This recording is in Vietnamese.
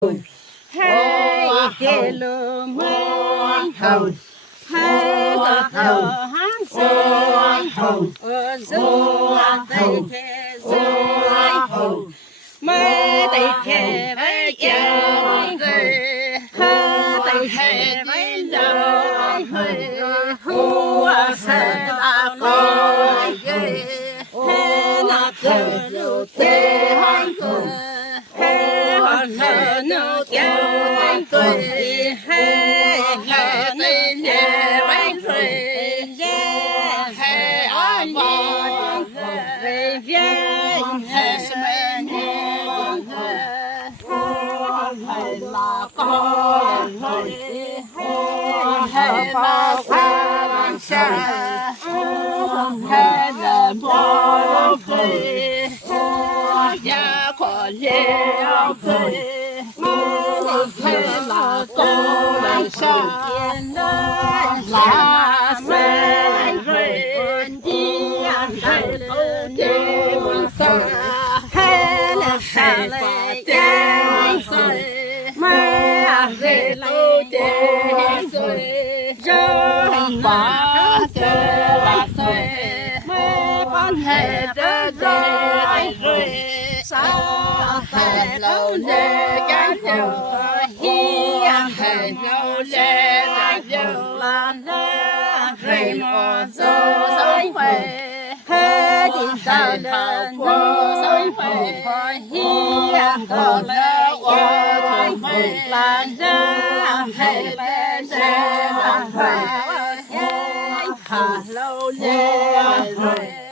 hai kê lô mây hồng hai hồng hán sơn hồng ở dương tây khe dương hồng mây tây khe với chàng người ha tây khe với chàng người hu sơn đạo lối he na cơ lô tê hai cơ he hòn hờ nô kéo thanh cười he he tây nhẹ bánh cười yeah he ai bò về về he sê nhẹ he là con he bao xa bằng xa he là bò cười ya khó leo cười he là con bằng xa là mẹ cười đi ăn hay lên đi buồn xa he là xa lệ chén sợi mẹ về lâu chén sợi rơi bỏ chờ là sợi mẹ con hệ đỡ rồi sao hệ lâu lệ cái điều hi hệ lâu lệ cái điều là rơi mò dâu sống khỏe hết đi ta lên sống khỏe hi đồ lệ qua thôi mày là ra hệ bên ra là khỏe hà lâu lệ rồi